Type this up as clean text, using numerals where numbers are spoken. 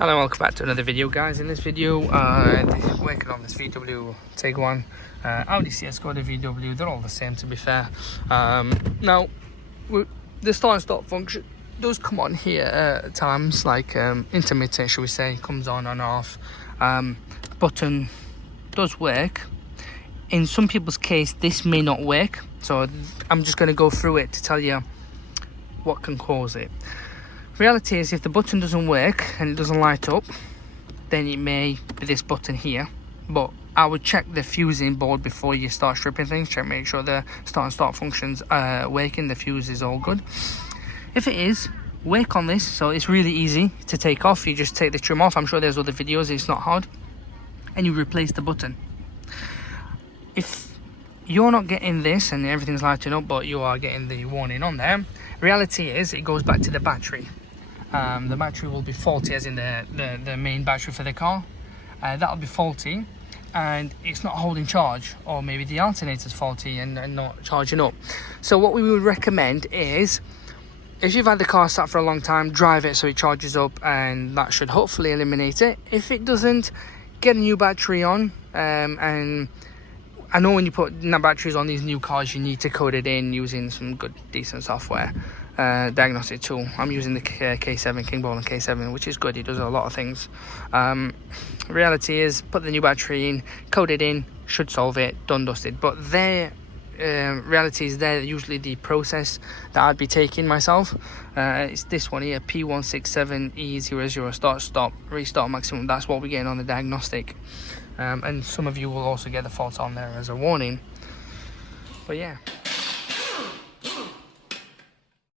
Hello, welcome back to another video, guys. In this video, working on this VW Tiguan, Audi CS, Skoda VW. They're all the same, to be fair. Now, the start and stop function does come on here at times, like intermittent, shall we say, comes on and off. Button does work. In some people's case, this may not work, so I'm just going to go through it to tell you what can cause it. Reality is, if the button doesn't work and it doesn't light up, then it may be this button here. But I would check the fusing board before you start stripping things. Make sure the start and start functions are working, the fuse is all good. If it is, work on this. So it's really easy to take off. You just take the trim off. I'm sure there's other videos, it's not hard. And you replace the button. If you're not getting this and everything's lighting up, but you are getting the warning on there, reality is it goes back to the battery. The battery will be faulty, as in the main battery for the car. That'll be faulty and it's not holding charge, or maybe the alternator's faulty and not charging up. So what we would recommend is, if you've had the car sat for a long time, drive it so it charges up, and that should hopefully eliminate it. If it doesn't, get a new battery on. And I know when you put batteries on these new cars, you need to code it in using some good, decent software. Diagnostic tool. I'm using the K7, King Ball and K7, which is good. It does a lot of things. Reality is, put the new battery in, code it in, should solve it, done, dusted. But reality is, they're usually the process that I'd be taking myself. It's this one here, P167E00, start, stop, restart maximum. That's what we're getting on the Diagnostic. And some of you will also get the faults on there as a warning. But yeah.